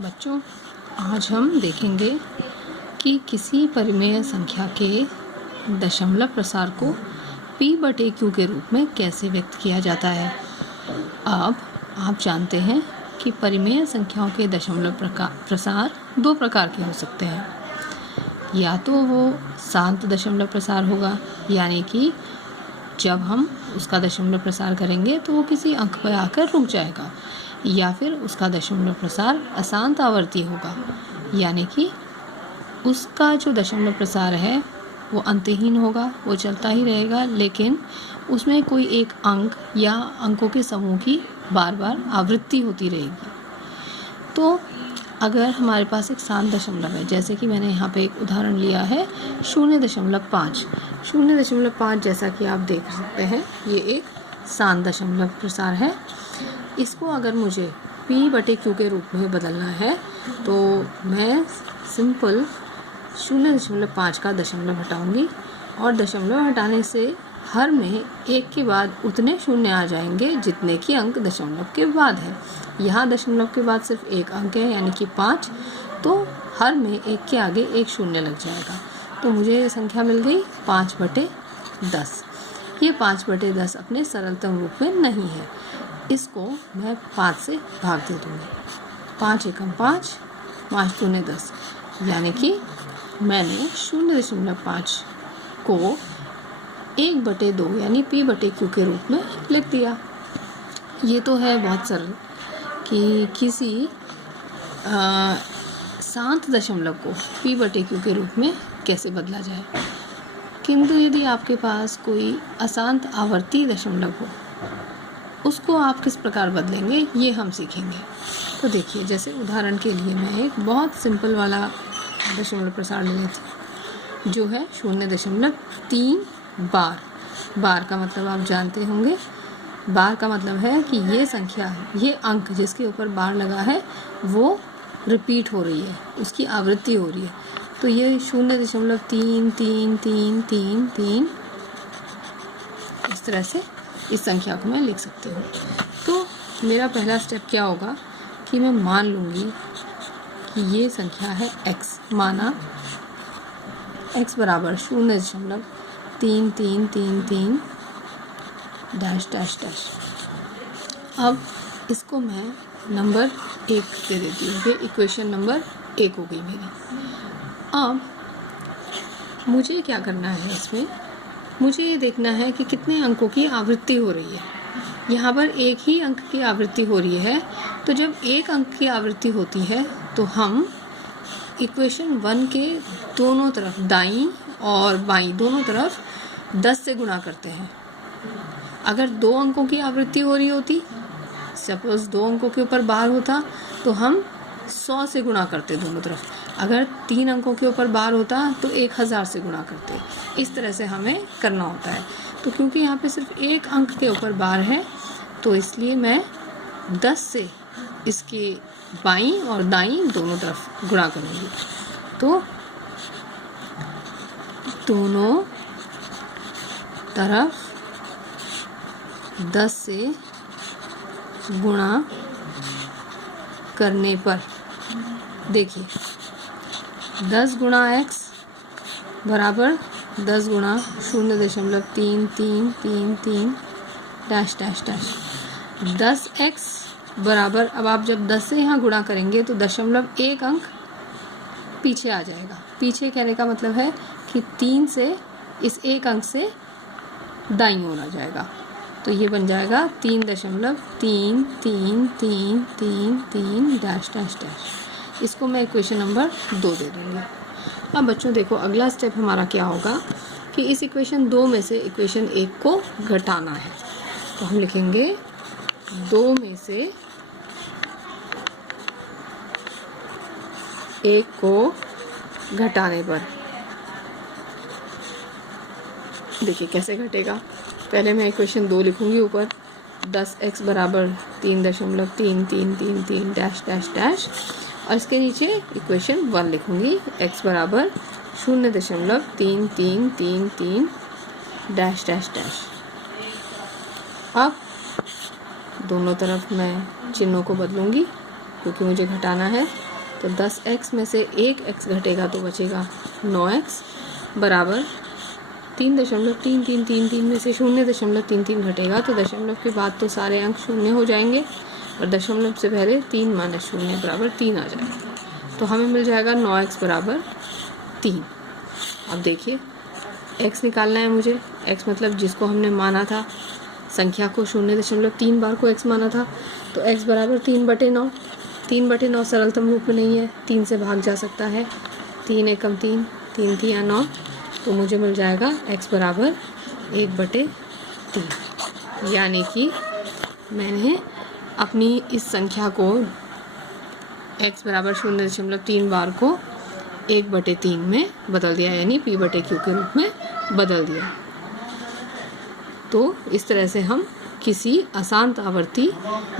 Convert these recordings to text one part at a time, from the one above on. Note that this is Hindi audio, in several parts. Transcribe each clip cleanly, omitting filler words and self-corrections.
बच्चों, आज हम देखेंगे कि किसी परिमेय संख्या के दशमलव प्रसार को p/q के रूप में कैसे व्यक्त किया जाता है। अब आप जानते हैं कि परिमेय संख्याओं के दशमलव प्रसार दो प्रकार के हो सकते हैं। या तो वो शांत दशमलव प्रसार होगा, यानी कि जब हम उसका दशमलव प्रसार करेंगे तो वो किसी अंक पर आकर रुक जाएगा, या फिर उसका दशमलव प्रसार अशांत आवर्ती होगा, यानी कि उसका जो दशमलव प्रसार है वो अंतहीन होगा, वो चलता ही रहेगा, लेकिन उसमें कोई एक अंक या अंकों के समूह की बार बार आवृत्ति होती रहेगी। तो अगर हमारे पास एक शांत दशमलव है, जैसे कि मैंने यहाँ पे एक उदाहरण लिया है 0.5, 0.5 जैसा कि आप देख सकते हैं, ये एक शांत दशमलव प्रसार है। इसको अगर मुझे p/q के रूप में बदलना है तो मैं सिंपल 0.5 का दशमलव हटाऊंगी, और दशमलव हटाने से हर में एक के बाद उतने शून्य आ जाएंगे जितने की अंक दशमलव के बाद है। यहाँ दशमलव के बाद सिर्फ एक अंक है, यानी कि 5, तो हर में एक के आगे एक शून्य लग जाएगा। तो मुझे ये संख्या मिल गई 5/10। ये 5/10 अपने सरलतम रूप में नहीं है, इसको मैं 5 से भाग दे दूँगी। 5 एकम 5, 5 दूने 10, यानी कि मैंने 0.5 को 1/2 यानी p/q के रूप में लिख दिया। ये तो है बहुत सरल कि किसी शांत दशमलव को p/q के रूप में कैसे बदला जाए। किंतु यदि आपके पास कोई अशांत आवर्ती दशमलव हो, उसको आप किस प्रकार बदलेंगे ये हम सीखेंगे। तो देखिए, जैसे उदाहरण के लिए मैं एक बहुत सिंपल वाला दशमलव प्रसार ले लेती, जो है 0.3 बार। बार का मतलब आप जानते होंगे, बार का मतलब है कि ये संख्या, ये अंक जिसके ऊपर बार लगा है वो रिपीट हो रही है, उसकी आवृत्ति हो रही है। तो ये 0.3333 इस तरह से इस संख्या को मैं लिख सकती हूँ। तो मेरा पहला स्टेप क्या होगा कि मैं मान लूँगी कि ये संख्या है x, माना x बराबर 0.3333 डैश डैश डैश। अब इसको मैं नंबर 1 दे देती हूँ, ये इक्वेशन नंबर 1 हो गई मेरी। अब मुझे क्या करना है, इसमें मुझे ये देखना है कि कितने अंकों की आवृत्ति हो रही है। यहाँ पर एक ही अंक की आवृत्ति हो रही है, तो जब एक अंक की आवृत्ति होती है तो हम इक्वेशन 1 के दोनों तरफ, दाईं और बाईं दोनों तरफ 10 से गुणा करते हैं। अगर 2 अंकों की आवृत्ति हो रही होती, सपोज 2 अंकों के ऊपर बार होता, तो हम 100 से गुणा करते दोनों तरफ। अगर 3 अंकों के ऊपर बार होता तो 1000 से गुणा करते। इस तरह से हमें करना होता है। तो क्योंकि यहाँ पे सिर्फ एक अंक के ऊपर बार है, तो इसलिए मैं 10 से इसके बाईं और दाईं दोनों तरफ गुणा करूँगी। तो दोनों तरफ 10 से गुणा करने पर देखिए, 10 गुणा x बराबर 10 गुणा 0.3333 डैश डैश डैश 10x बराबर, अब आप जब 10 से यहाँ गुणा करेंगे तो 0.1 अंक पीछे आ जाएगा। पीछे कहने का मतलब है कि 3 से इस एक अंक से दाईं ओर आ जाएगा, तो ये बन जाएगा 3.3333 डैश डैश डैश। इसको मैं इक्वेशन नंबर 2 दे दूँगी। अब बच्चों देखो, अगला स्टेप हमारा क्या होगा कि इस इक्वेशन 2 में से इक्वेशन 1 को घटाना है। तो हम लिखेंगे 2 में से 1 को घटाने पर। देखिए कैसे घटेगा। पहले मैं इक्वेशन 2 लिखूंगी ऊपर, 10x बराबर 3.3333 डैश डैश डैश, और इसके नीचे इक्वेशन 1 लिखूंगी, x बराबर 0.3333 डैश डैश डैश। अब दोनों तरफ मैं चिन्हों को बदलूंगी क्योंकि मुझे घटाना है। तो 10x में से 1x घटेगा तो बचेगा 9x बराबर 3.3333 में से 0.33 घटेगा तो दशमलव के बाद तो सारे अंक शून्य हो जाएंगे और दशमलव से पहले 3 माइनस 0 बराबर 3 आ जाएगा। तो हमें मिल जाएगा 9x बराबर 3। अब देखिए x निकालना है मुझे। x मतलब जिसको हमने माना था, संख्या को 0.3 बार को x माना था, तो x बराबर 3/9। 3/9 सरलतम रूप में नहीं है, 3 से भाग जा सकता है। 3 एकम 3, 3 3 9, तो मुझे मिल जाएगा x बराबर 1/3। यानी कि मैंने अपनी इस संख्या को x बराबर 0.3 बार को 1/3 में बदल दिया, यानी p/q के रूप में बदल दिया। तो इस तरह से हम किसी अशांत आवर्ती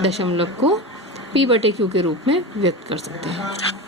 दशमलव को p/q के रूप में व्यक्त कर सकते हैं।